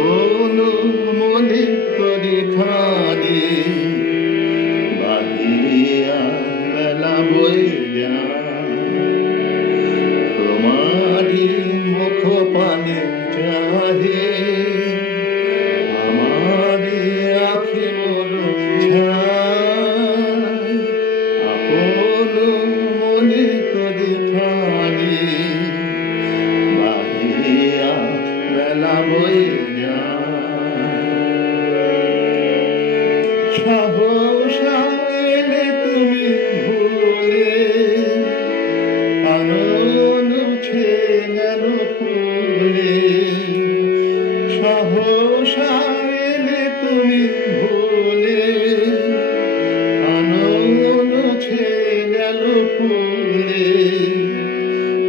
আপন মনে করে খানি বাহিয়া বেলা বয়ে যায় তোমারই মুখ পানে চাহে আমারই আখি মোর ছায় আপন মনে করে খানি বাহিয়া বেলা বয়ে সহসা এলে তুমি ভুলে আনন ছে গেল ফুলে সহসা এলে তুমি ভুলে আনন ছে গেল ফুলে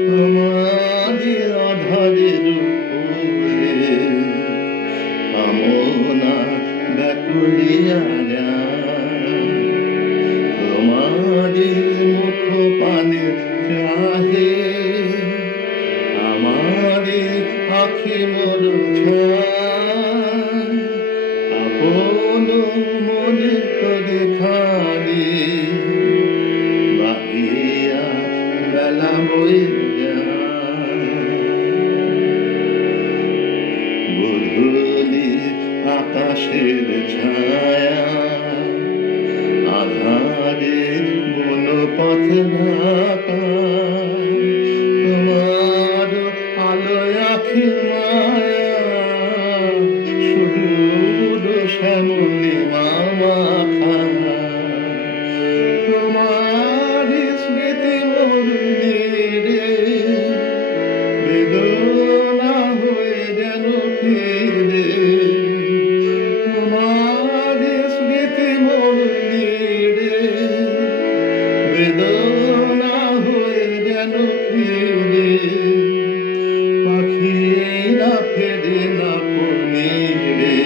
তোমারি আধারের ফুলে কামনা ব্যাকুলিয়া তোমারি মুখ পানে চাহে আমারি আখি মোর ছায় আপন মনে করে খানি বাহিয়া বেলা বয়ে বুঝলি আকাশের ছায়া আধারে বন পথ ঢাকা তোমার আলোয় আখি মায়া সুদূর শ্যামলি মাখা তোমার স্মৃতি মোর নীড়ে বেদনা হয়ে যেন ফিরে তোমার স্মৃতি মোর নীড়ে বেদনা হয়ে যেন ফিরে পাখি না ফেরে না পনিরে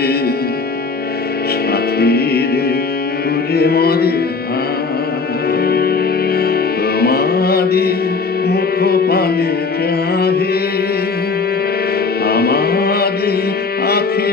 সাথীরে খুঁজে মরে তোমারি মুখ পানে চাহে আমারি আখি